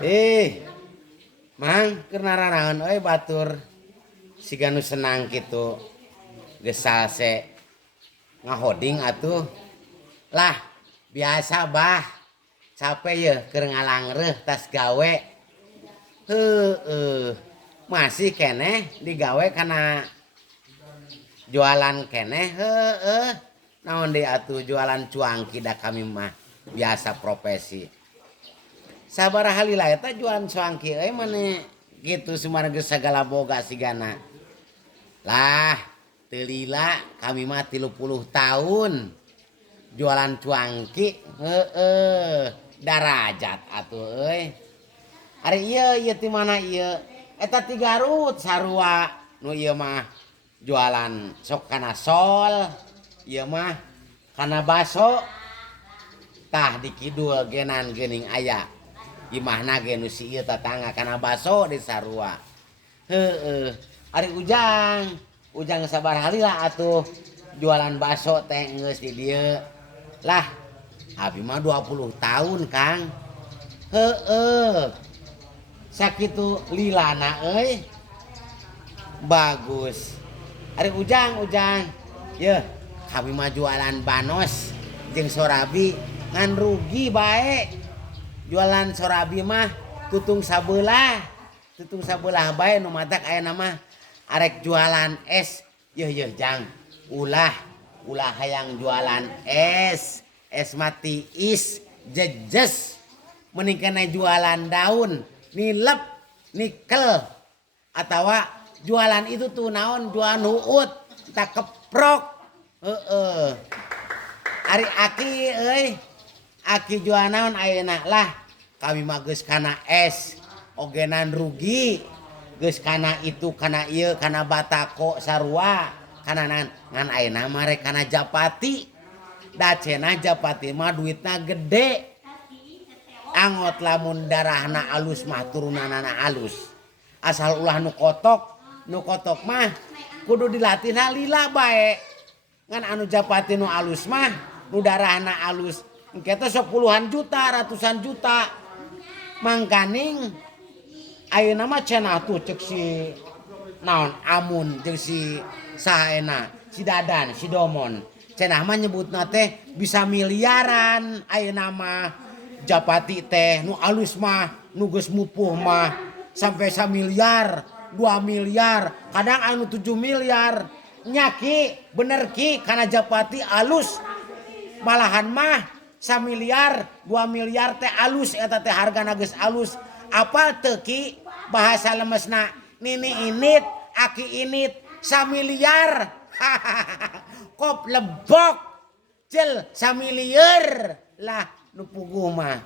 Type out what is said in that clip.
Eh, Mang, keur naranaon euy batur siga nu senang kitu. Geus salse ngahoding atuh. Lah, biasa bah. Capek ye keur ngalangreuh tas gawe. Heueuh. Masih keneh digawe kana jualan keneh heueuh. Naon deui atuh jualan cuangki da kami mah biasa profesi. Sabaraha lila eta jualan cuangki euy mane kitu sumana geus sagala boga sigana. Lah, teu lila kami mah 30 tahun jualan cuangki heueuh. Darajat atuh euy. Ari ieu ti mana ieu? Eta ti Garut sarua. Nu ieu mah jualan sok kana sol, ieu mah kana baso. Tah di kidul genan geuning aya. Imahna ge nu si ieu tatangga kana baso di sarua. Heueuh. Ari Ujang sabaraha lila atuh jualan baso teh geus di dieu. Lah, abi mah 20 tahun, Kang. Heueuh. Sakitu lilana euy. Bagus. Ari Ujang. Yeuh, kami mah jualan banos jeung sorabi ngan rugi bae. Jualan sorabi mah tutung sabelah. Tutung sabelah bae nu matak aya mah arek jualan es. Yeuh Jang. Ulah hayang jualan es. Es mah tiis, jejes. Mending kena jualan daun, nilep, nikel. Atawa jualan itu tuh naon jualan huut, tak keprok. Heeh. Ari Aki euy. Aki jualan naon ayeuna? Lah, kami mah geus kana es, ogenan rugi. Geus kana itu, kana ieu, kana batako sarua. Kana ngan ayeuna mah rek kana japati. Da cenah japati mah duitna gede. Angot lamun darahna alus mah turunanana alus. Asal ulah nu kotok mah kudu dilatihna lila bae. Ngan anu japati nu alus mah nu darahna alus engke teh sok puluhan juta, ratusan juta. Mangkaning ayeuna mah cenah tuh ceuk si naon Amun jeung si saena, si Dadan, si Domon. Cenah mah nyebutna teh bisa miliaran ayeuna mah. Japati teh nu alus mah nu geus mupuh mah sampai 1 miliar, 2 miliar, kadang anu 7 miliar. Nyaki bener ki kana japati alus. Malahan mah 1 miliar, 2 miliar teh alus eta teh hargana geus alus. Apal teu ki bahasa lemesna nini init, aki init 1 miliar. Kop lebok. Cel 1 miliar lah nu puguh mah.